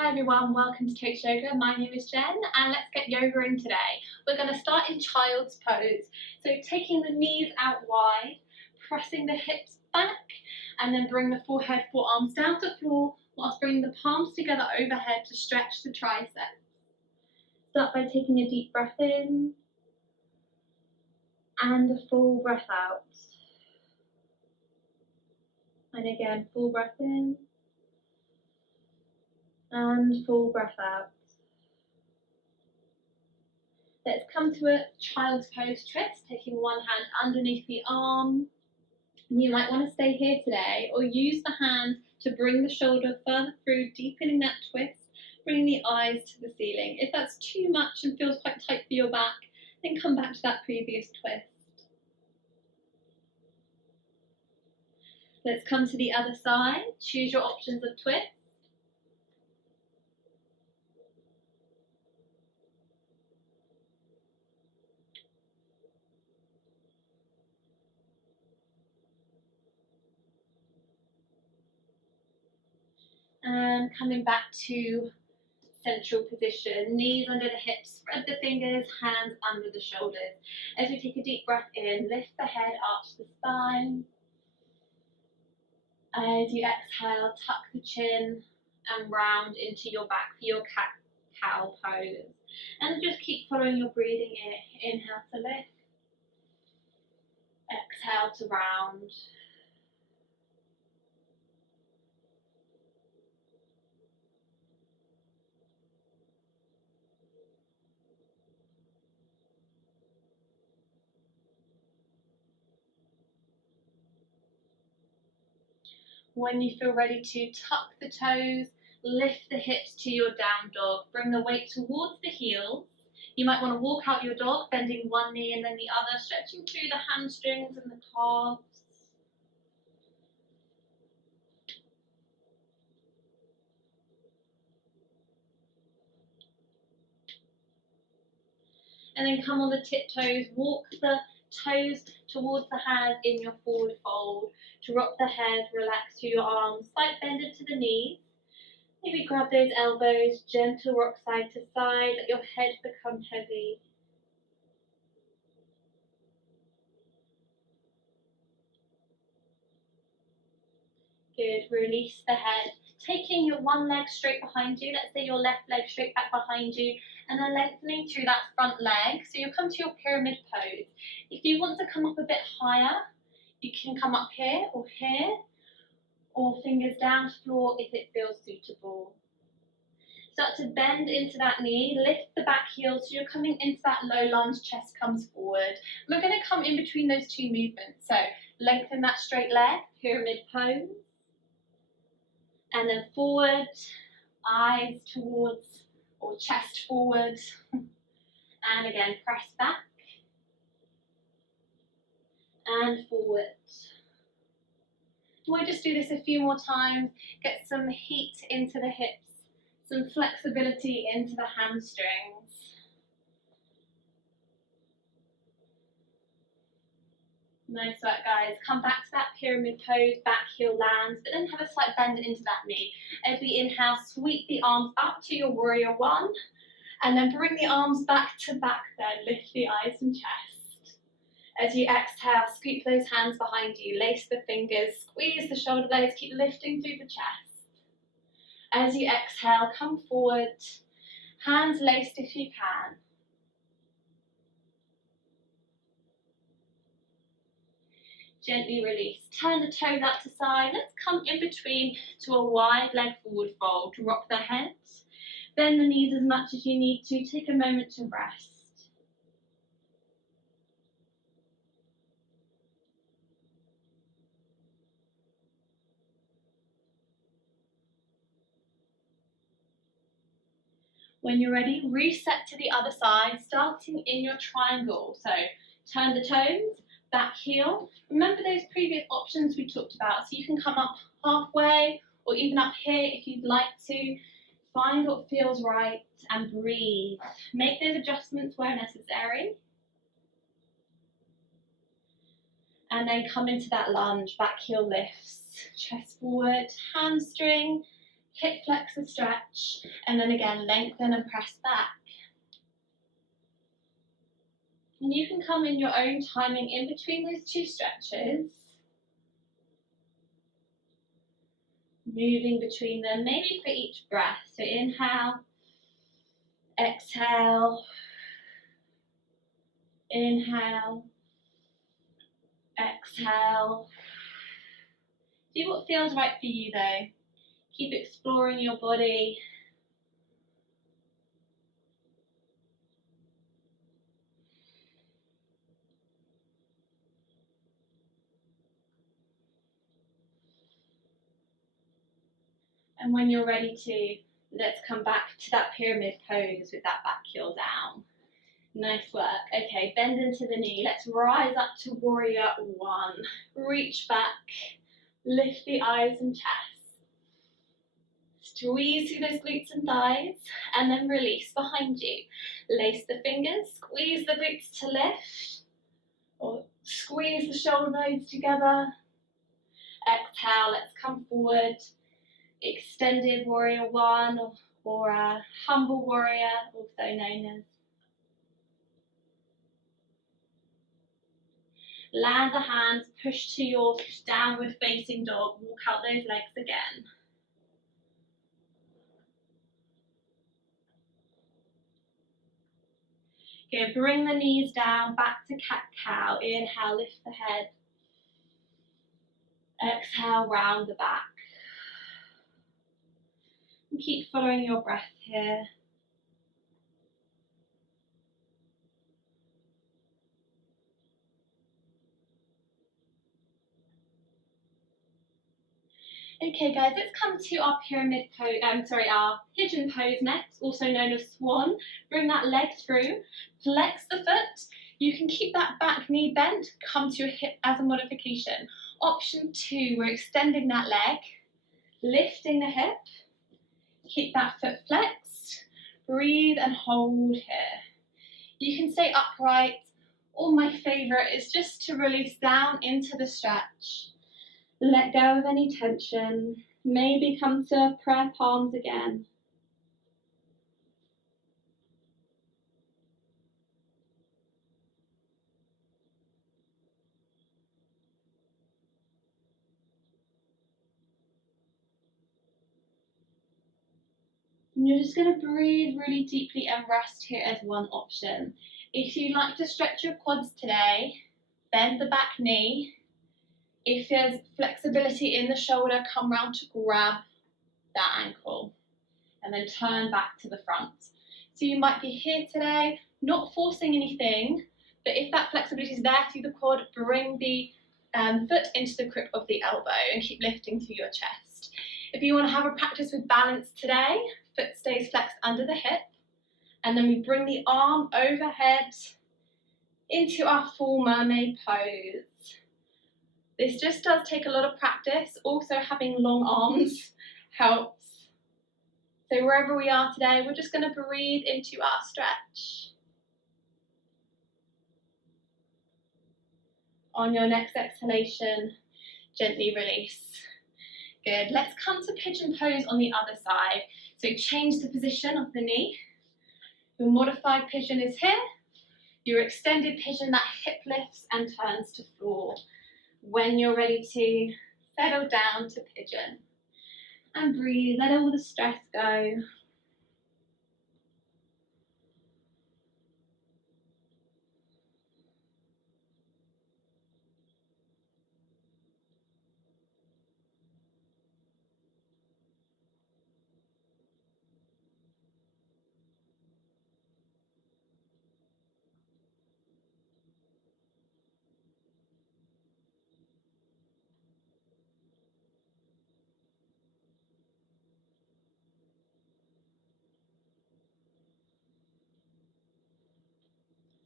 Hi everyone, welcome to Coach Yoga. My name is Jen and let's get yoga in today. We're going to start in child's pose. So taking the knees out wide, pressing the hips back and then bring the forehead, forearms down to the floor whilst bringing the palms together overhead to stretch the triceps. Start by taking a deep breath in and a full breath out. And again, full breath in and full breath out. Let's come to a child's pose twist, taking one hand underneath the arm. You might want to stay here today or use the hand to bring the shoulder further through, deepening that twist, bringing the eyes to the ceiling. If that's too much and feels quite tight for your back, then come back to that previous twist. Let's come to the other side. Choose your options of twist. And coming back to central position, knees under the hips, spread the fingers, hands under the shoulders. As we take a deep breath in, lift the head, arch the spine. As you exhale, tuck the chin and round into your back for your cat-cow pose. And just keep following your breathing in. Inhale to lift, exhale to round. When you feel ready to tuck the toes, lift the hips to your down dog. Bring the weight towards the heels. You might want to walk out your dog, bending one knee and then the other, stretching through the hamstrings and the calves. And then come on the tiptoes, walk the toes towards the hands in your forward fold. Drop the head, relax through your arms, slight bend into the knees. Maybe grab those elbows, gentle rock side to side, let your head become heavy. Good, release the head. Taking your one leg straight behind you, let's say your left leg straight back behind you, and then lengthening through that front leg. So you'll come to your pyramid pose. If you want to come up a bit higher, you can come up here, or fingers down to floor if it feels suitable. Start to bend into that knee, lift the back heel so you're coming into that low lunge, chest comes forward. And we're going to come in between those two movements. So lengthen that straight leg, pyramid pose. And then forward, eyes towards or chest forward. And again, press back and forward. We'll just do this a few more times, get some heat into the hips, some flexibility into the hamstrings. Nice work, guys. Come back to that pyramid pose, back heel lands, but then have a slight bend into that knee. As we inhale, sweep the arms up to your warrior one, and then bring the arms back to back there. Lift the eyes and chest. As you exhale, scoop those hands behind you, lace the fingers, squeeze the shoulder blades, keep lifting through the chest. As you exhale, come forward, hands laced if you can. Gently release. Turn the toes out to side. Let's come in between to a wide leg forward fold. Drop the head. Bend the knees as much as you need to. Take a moment to rest. When you're ready, reset to the other side, starting in your triangle. So turn the toes, back heel. Remember those previous options we talked about. So you can come up halfway or even up here if you'd like to. Find what feels right and breathe. Make those adjustments where necessary. And then come into that lunge, back heel lifts, chest forward, hamstring, hip flexor stretch, and then again lengthen and press back. And you can come in your own timing in between those two stretches, moving between them, maybe for each breath. So inhale, exhale, inhale, exhale. Do what feels right for you though. Keep exploring your body. And when you're ready to, let's come back to that pyramid pose with that back heel down. Nice work. Okay, bend into the knee. Let's rise up to warrior one. Reach back, lift the eyes and chest. Squeeze through those glutes and thighs, and then release behind you. Lace the fingers, squeeze the glutes to lift, or squeeze the shoulder blades together. Exhale, let's come forward. Extended warrior one, or a humble warrior, also known as. Land the hands, push to your downward facing dog. Walk out those legs again. Good, bring the knees down, back to cat-cow. Inhale, lift the head. Exhale, round the back. And keep following your breath here. Okay guys, let's come to our pyramid pose, our pigeon pose next, also known as swan. Bring that leg through, flex the foot. You can keep that back knee bent, come to your hip as a modification. Option 2, we're extending that leg, lifting the hip, keep that foot flexed, breathe and hold here. You can stay upright, or my favorite is just to release down into the stretch. Let go of any tension. Maybe come to prayer palms again. And you're just going to breathe really deeply and rest here as one option. If you like to stretch your quads today, bend the back knee. If there's flexibility in the shoulder, come round to grab that ankle and then turn back to the front. So you might be here today, not forcing anything, but if that flexibility is there through the quad, bring the foot into the grip of the elbow and keep lifting through your chest. If you want to have a practice with balance today, foot stays flexed under the hip, and then we bring the arm overhead into our full mermaid pose. This just does take a lot of practice. Also having long arms helps. So wherever we are today, we're just going to breathe into our stretch. On your next exhalation, gently release. Good. Let's come to pigeon pose on the other side. So change the position of the knee. Your modified pigeon is here. Your extended pigeon, that hip lifts and turns to floor. When you're ready to settle down to pigeon and breathe, let all the stress go.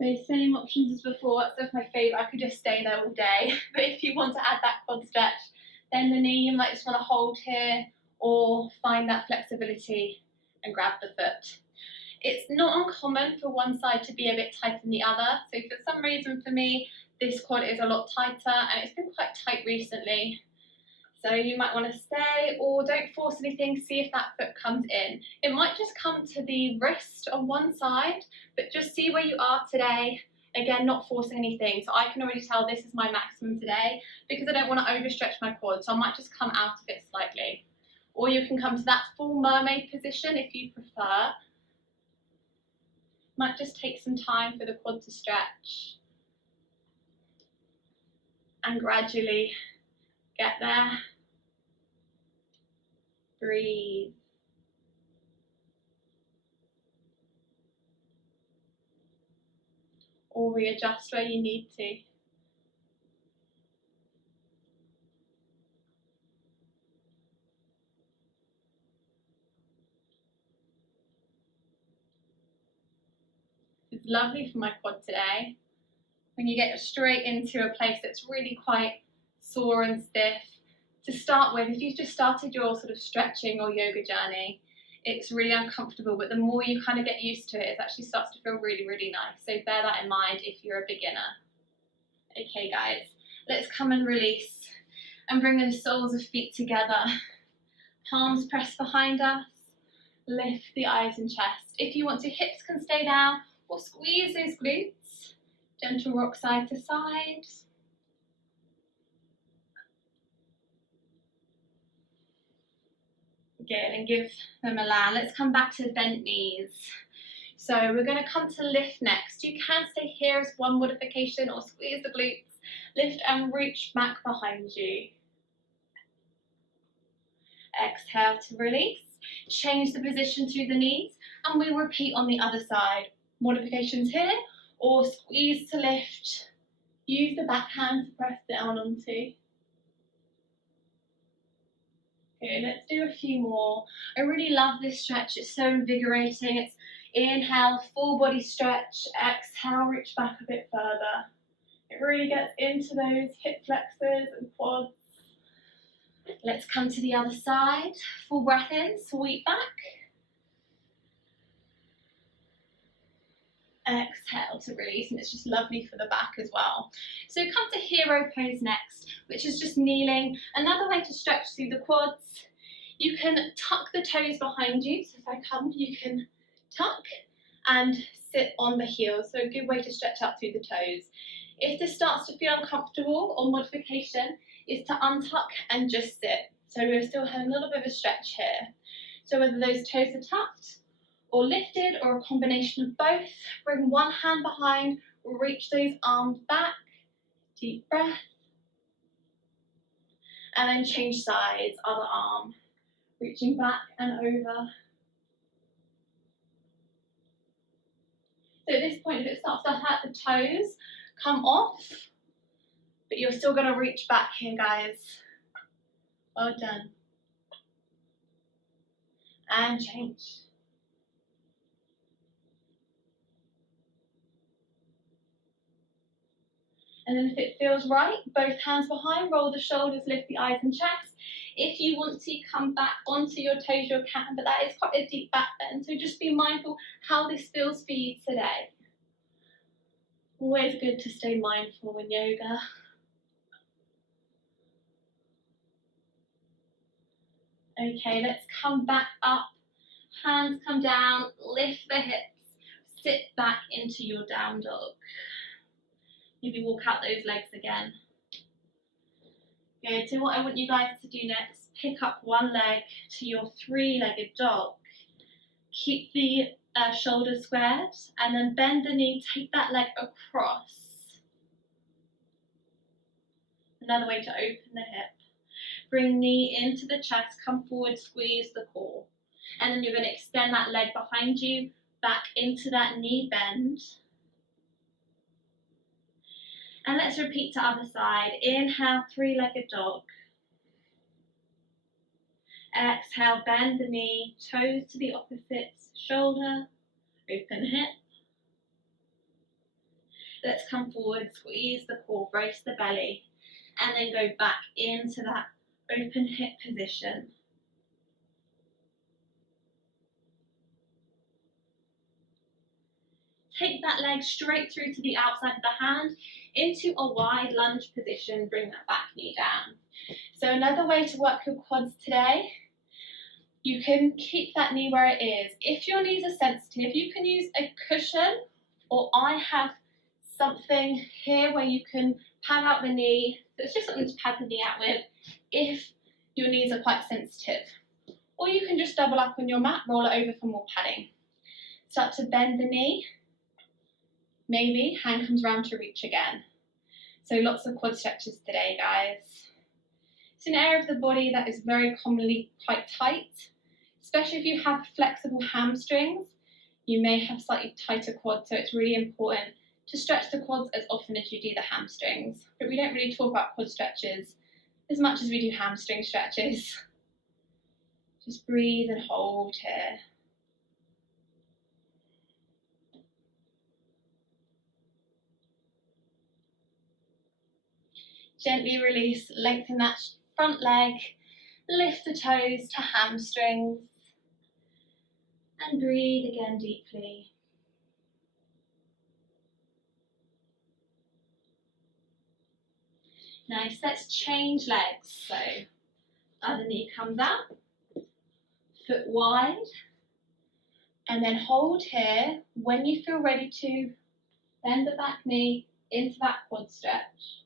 Those same options as before, that's my favourite. I could just stay there all day. But if you want to add that quad stretch, then the knee you might just want to hold here or find that flexibility and grab the foot. It's not uncommon for one side to be a bit tighter than the other. So for some reason for me, this quad is a lot tighter and it's been quite tight recently. So you might want to stay, or don't force anything, see if that foot comes in. It might just come to the wrist on one side, but just see where you are today. Again, not forcing anything. So I can already tell this is my maximum today because I don't want to overstretch my quad. So I might just come out of it slightly. Or you can come to that full mermaid position if you prefer. Might just take some time for the quad to stretch. And gradually get there. Breathe. Or readjust where you need to. It's lovely for my quad today. When you get straight into a place that's really quite sore and stiff, to start with, if you've just started your sort of stretching or yoga journey, it's really uncomfortable, but the more you kind of get used to it, it actually starts to feel really, really nice. So bear that in mind if you're a beginner. Okay guys, let's come and release and bring the soles of feet together. Palms pressed behind us. Lift the eyes and chest. If you want to, hips can stay down or squeeze those glutes. Gentle rock side to side. Good, and give them a land. Let's come back to bent knees. So we're going to come to lift next. You can stay here as one modification or squeeze the glutes. Lift and reach back behind you. Exhale to release. Change the position through the knees and we repeat on the other side. Modifications here or squeeze to lift. Use the back hand to press down onto. Okay, let's do a few more. I really love this stretch. It's so invigorating. It's inhale, full body stretch. Exhale, reach back a bit further. It really gets into those hip flexors and quads. Let's come to the other side. Full breath in, sweep back. Exhale to release, and it's just lovely for the back as well. So come to hero pose next, which is just kneeling. Another way to stretch through the quads. You can tuck the toes behind you. So if I come, you can tuck and sit on the heels. So a good way to stretch out through the toes. If this starts to feel uncomfortable or modification, is to untuck and just sit. So we're still having a little bit of a stretch here. So whether those toes are tucked or lifted or a combination of both, bring one hand behind, reach those arms back, deep breath, and then change sides, other arm, reaching back and over. So at this point, if it starts to hurt the toes, come off, but you're still going to reach back here, guys. Well done. And change. And then if it feels right, both hands behind, roll the shoulders, lift the eyes and chest. If you want to come back onto your toes, you can, but that is quite a deep back bend. So just be mindful how this feels for you today. Always good to stay mindful in yoga. Okay, let's come back up. Hands come down, lift the hips, sit back into your down dog. Maybe walk out those legs again. Good, so what I want you guys to do next, pick up one leg to your three-legged dog. Keep the shoulders squared and then bend the knee, take that leg across. Another way to open the hip. Bring knee into the chest, come forward, squeeze the core. And then you're going to extend that leg behind you, back into that knee bend. And let's repeat to other side. Inhale, three-legged dog. Exhale, bend the knee, toes to the opposites, shoulder, open hip. Let's come forward, squeeze the core, brace the belly, and then go back into that open hip position. Take that leg straight through to the outside of the hand into a wide lunge position. Bring that back knee down. So another way to work your quads today, you can keep that knee where it is. If your knees are sensitive, you can use a cushion, or I have something here where you can pad out the knee. So it's just something to pad the knee out with if your knees are quite sensitive. Or you can just double up on your mat, roll it over for more padding. Start to bend the knee. Maybe hand comes round to reach again. So lots of quad stretches today, guys. It's an area of the body that is very commonly quite tight, especially if you have flexible hamstrings. You may have slightly tighter quads, so it's really important to stretch the quads as often as you do the hamstrings. But we don't really talk about quad stretches as much as we do hamstring stretches. Just breathe and hold here. Gently release, lengthen that front leg, lift the toes to hamstrings, and breathe again deeply. Nice, let's change legs. So, other knee comes up, foot wide, and then hold here. When you feel ready to, bend the back knee into that quad stretch.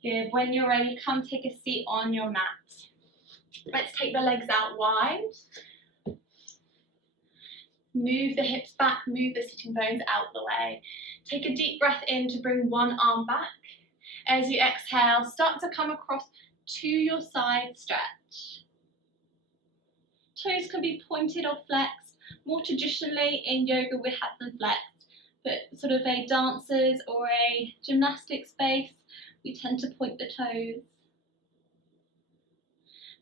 Good. When you're ready, come take a seat on your mat. Let's take the legs out wide. Move the hips back, move the sitting bones out the way. Take a deep breath in to bring one arm back. As you exhale, start to come across to your side stretch. Toes can be pointed or flexed. More traditionally in yoga we have them flexed, but sort of a dancer's or a gymnastics space, we tend to point the toes.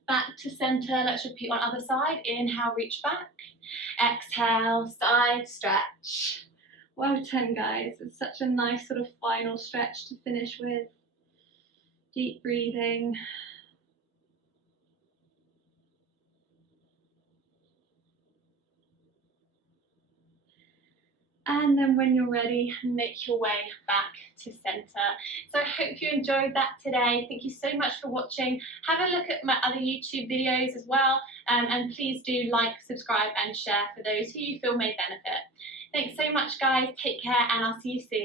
Back to center, let's repeat on other side. Inhale, reach back. Exhale, side stretch. Well done, guys. It's such a nice sort of final stretch to finish with. Deep breathing. And then when you're ready, make your way back to center. So I hope you enjoyed that today. Thank you so much for watching. Have a look at my other YouTube videos as well. And please do like, subscribe and share for those who you feel may benefit. Thanks so much, guys. Take care and I'll see you soon.